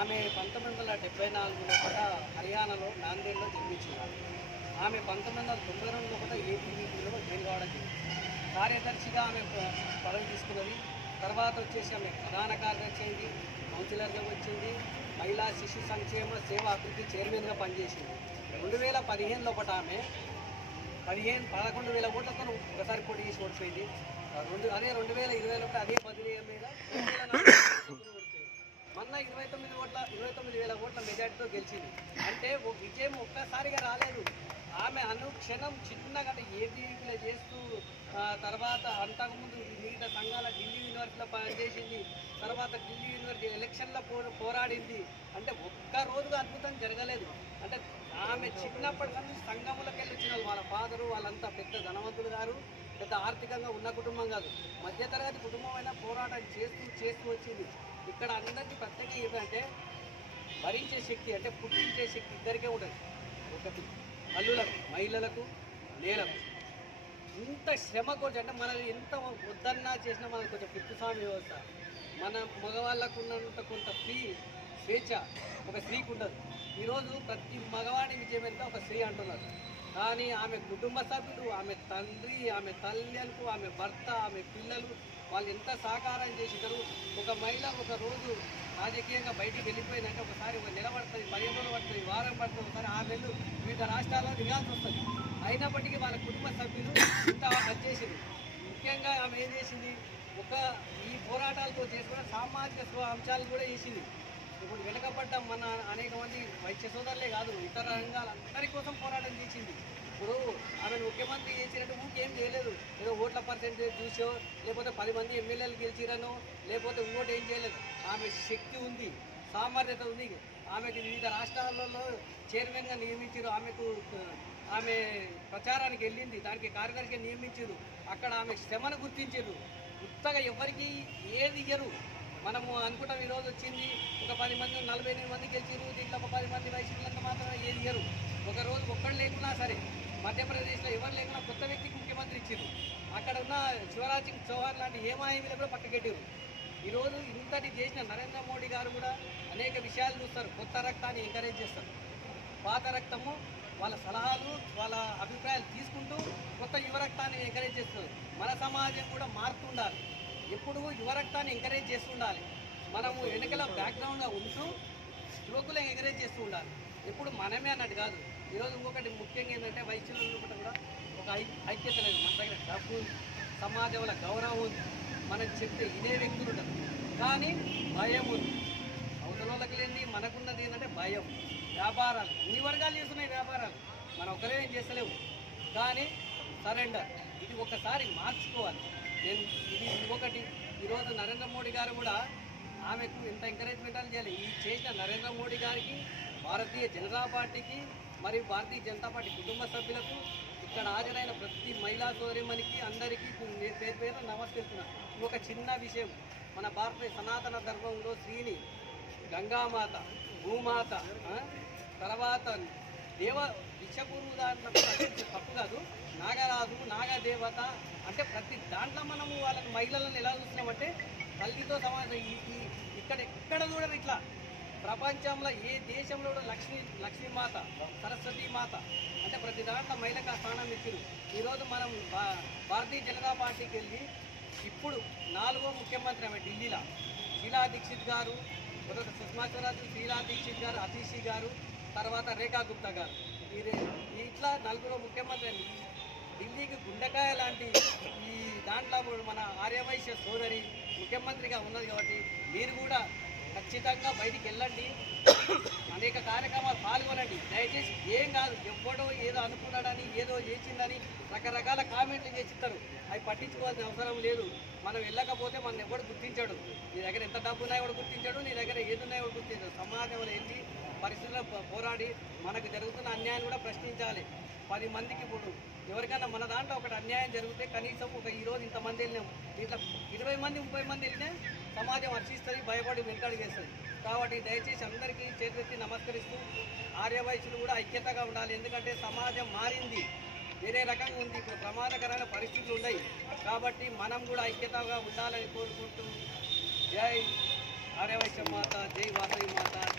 ఆమె 1974లో కూడా హర్యానాలో నాందేడ్లో జన్మించినారు. ఆమె 1992లో కూడా ఏబీవీపీలో జాయిన్ కావడం జరిగింది. కార్యదర్శిగా ఆమె పదవి తీసుకున్నది. తర్వాత వచ్చేసి ఆమె ప్రధాన కార్యదర్శి అయింది, కౌన్సిలర్గా వచ్చింది, మహిళా శిశు సంక్షేమ సేవా అభివృద్ధి చైర్మన్గా పనిచేసింది. 2015 లోపల ఆమె 11,000 ఓట్లతో ఒకసారి పోటీ చేసి ఓడిపోయింది. 2020లో అదే 10,000 మీద మొన్న 29,000 ఓట్ల మెజార్టీతో గెలిచింది. అంటే విజయం ఒక్కసారిగా రాలేదు. ఆమె అనుక్షణం చిన్నగా అంటే ఏబీవీపీలో చేస్తూ తర్వాత అంతకుముందు మిగతా సంఘాల ఢిల్లీ యూనివర్సిటీలో పనిచేసింది. తర్వాత ఢిల్లీ యూనివర్సిటీ ఎలక్షన్లో పోరాడింది. అంటే ఒక్క రోజుగా అద్భుతం జరగలేదు. అంటే ఆమె చిన్నప్పటి నుంచి సంఘములకు వెళ్ళి వచ్చిన వాళ్ళ ఫాదరు వాళ్ళంతా పెద్ద ధనవంతులు గారు, పెద్ద ఆర్థికంగా ఉన్న కుటుంబం కాదు, మధ్యతరగతి కుటుంబం అయినా పోరాటం చేస్తూ వచ్చింది. ఇక్కడ అందరికీ ప్రత్యేకంగా ఏంటంటే భరించే శక్తి అంటే పుట్టించే శక్తి ఇద్దరికే ఉంటుంది. ఒకటి అల్లులకు, మహిళలకు, నేలకు. ఇంత శ్రమ కొంచెం అంటే మనది ఎంత వద్దన్నా చేసినా మనకు కొంచెం పితృస్వామి వ్యవస్థ. మన మగవాళ్ళకు ఉన్నంత కొంత స్వేచ్ఛ ఒక స్త్రీకి ఉండదు. ఈరోజు ప్రతి మగవాడి విజయం ఎంత ఒక స్త్రీ అంటున్నారు. కానీ ఆమె కుటుంబ సభ్యులు, ఆమె తండ్రి, ఆమె తల్లిదండ్రులు, ఆమె భర్త, ఆమె పిల్లలు వాళ్ళు ఎంత సహకారం చేసినారు. ఒక మహిళ ఒక రోజు రాజకీయంగా బయటికి వెళ్ళిపోయిందంటే ఒకసారి ఒక నెల పడుతుంది, 15 రోజులు పడుతుంది, వారం పడుతుంది, ఒకసారి 6 నెలలు వివిధ రాష్ట్రాల్లో తిరగాల్సి వస్తుంది. అయినప్పటికీ వాళ్ళ కుటుంబ సభ్యులు ఇంత పనిచేసింది. ముఖ్యంగా ఆమె ఏం చేసింది, ఈ పోరాటాలతో చేసుకున్న సామాజిక అంశాలు కూడా చేసింది. ఇప్పుడు వెనుకబడ్డ మన అనేక మంది వైద్య సోదరులే కాదు ఇతర రంగాలందరి కోసం పోరాటం చేసింది. ఇప్పుడు ఆమెను ముఖ్యమంత్రి చేసినట్టు ఇంకేం చేయలేదు. ఏదో ఓట్ల పర్సెంటేజ్ చూసో, లేకపోతే 10 మంది ఎమ్మెల్యేలు గెలిచిరనో, లేకపోతే ఇంకోటి ఏం చేయలేదు. ఆమె శక్తి ఉంది, సామర్థ్యత ఉంది. ఆమెకు వివిధ రాష్ట్రాలలో చైర్మన్గా నియమించారు. ఆమె ప్రచారానికి వెళ్ళింది, దానికి కార్యదర్శిగా నియమించారు. అక్కడ ఆమె శ్రమను గుర్తించారు. కొత్తగా ఎవరికి ఏది ఇయ్యరు. మనము అనుకుంటాం ఈరోజు వచ్చింది ఒక 10 మంది 48 మంది గెలిచిరు, దీంట్లో ఒక 10 మంది వైసీపీలంతా మాత్రమే ఏది ఇయ్యరు. ఒక రోజు ఒక్కడు లేకున్నా సరే మధ్యప్రదేశ్లో ఎవరు లేకున్నా కొత్త వ్యక్తికి ముఖ్యమంత్రి ఇచ్చారు. అక్కడ ఉన్న శివరాజ్ సింగ్ చౌహాన్ లాంటి హేమాహేమీలు కూడా పక్కకెట్టారు. ఈరోజు ఇంతటి చేసిన నరేంద్ర మోడీ గారు కూడా అనేక విషయాలు చూస్తారు. కొత్త రక్తాన్ని ఎంకరేజ్ చేస్తారు. పాత రక్తము వాళ్ళ సలహాలు వాళ్ళ అభిప్రాయాలు తీసుకుంటూ కొత్త యువ రక్తాన్ని ఎంకరేజ్ చేస్తారు. మన సమాజం కూడా మారుతుండాలి. ఎప్పుడు యువ రక్తాన్ని ఎంకరేజ్ చేస్తూ ఉండాలి. మనము వెనకల బ్యాక్గ్రౌండ్గా ఉంటూ యువకులను ఎంకరేజ్ చేస్తూ ఉండాలి. ఎప్పుడు మనమే అన్నట్టు కాదు. ఈరోజు ఇంకొకటి ముఖ్యంగా ఏంటంటే వైద్యులు కూడా ఒక ఐక్యత లేదు. మన దగ్గర డబ్బు, సమాజంలో గౌరవం ఉంది, మనకు చెప్తే ఇదే వ్యక్తులు ఉండదు. కానీ భయం ఉంది. అవతల వాళ్ళకి లేని మనకున్నది ఏంటంటే భయం. వ్యాపారాలు అన్ని వర్గాలు చేస్తున్నాయి వ్యాపారాలు, మనం ఒకరే ఏం చేస్తలేవు. కానీ సరెండర్ ఇది ఒకసారి మార్చుకోవాలి. ఇది ఇంకొకటి ఈరోజు నరేంద్ర మోడీ గారు కూడా ఆమెకు ఎంత ఎంకరేజ్మెంట్ అని చేయాలి. ఈ చేసిన నరేంద్ర మోడీ గారికి, భారతీయ జనతా పార్టీకి మరియు భారతీయ జనతా పార్టీ కుటుంబ సభ్యులకు, ఇక్కడ హాజరైన ప్రతి మహిళా సోదరిమణికి అందరికీ పేరు పేరు నమస్కరిస్తున్నాను. ఒక చిన్న విషయం, మన భారతీయ సనాతన ధర్మంలో స్త్రీని గంగామాత, భూమాత, తర్వాత విషపురుగు దాంట్లో తప్పు కాదు, నాగరాజు, నాగదేవత అంటే ప్రతి దాంట్లో మనము వాళ్ళని మహిళలను ఎలా చూస్తున్నామంటే తల్లితో సమానం. ఎక్కడ చూడరు ఇట్లా. ప్రపంచంలో ఏ దేశంలో కూడా లక్ష్మీమాత, సరస్వతి మాత అంటే ప్రతి దాంట్లో మహిళకు ఆ స్థానం ఇచ్చారు. ఈరోజు మనం భారతీయ జనతా పార్టీకి వెళ్ళి ఇప్పుడు 4వ ముఖ్యమంత్రి ఆమె ఢిల్లీలో షీలా దీక్షిత్ గారు, మొదట సుష్మా స్వరాజ్, షీలా దీక్షిత్ గారు, అతిషి గారు, తర్వాత రేఖా గుప్తా గారు. ఇట్లా 4వ ముఖ్యమంత్రి ఢిల్లీకి గుండెకాయ లాంటి ఈ దాంట్లో మన ఆర్యవైశ్య సోదరి ముఖ్యమంత్రిగా ఉన్నది. కాబట్టి మీరు కూడా ఖచ్చితంగా బయటికి వెళ్ళండి, అనేక కార్యక్రమాలు పాల్గొనండి. దయచేసి ఏం కాదు, ఎవ్వడో ఏదో అనుకున్నాడని ఏదో చేసిందని రకరకాల కామెంట్లు చేసిస్తారు. అవి పట్టించుకోవాల్సిన అవసరం లేదు. మనం వెళ్ళకపోతే మనం ఎవడు గుర్తించాడు. నీ దగ్గర ఎంత డబ్బు ఉన్నాయో ఎవడు గుర్తించాడు, నీ దగ్గర ఏది ఉన్నాయో ఎవడు గుర్తించాడు. సమాజంలో ఏంటి పరిస్థితుల్లో పోరాడి మనకు జరుగుతున్న అన్యాయం కూడా ప్రశ్నించాలి. 10 మందికి ఇప్పుడు ఎవరికైనా మన దాంట్లో ఒకటి అన్యాయం జరిగితే కనీసం ఈరోజు ఇంతమంది వెళ్ళినాం, ఇట్లా 20 మంది 30 మంది వెళ్ళినా సమాజం హర్షిస్తుంది, భయపడి వెనుకడుగేస్తుంది. కాబట్టి దయచేసి అందరికీ చేతులెత్తి నమస్కరిస్తూ ఆర్యవైశ్యులు కూడా ఐక్యతగా ఉండాలి. ఎందుకంటే సమాజం మారింది, వేరే రకంగా ఉంది. ఇప్పుడు ప్రమాదకరమైన పరిస్థితులు ఉన్నాయి. కాబట్టి మనం కూడా ఐక్యతగా ఉండాలని కోరుకుంటూ జై ఆర్యవైశ్య మాత, జై వాసవి మాత.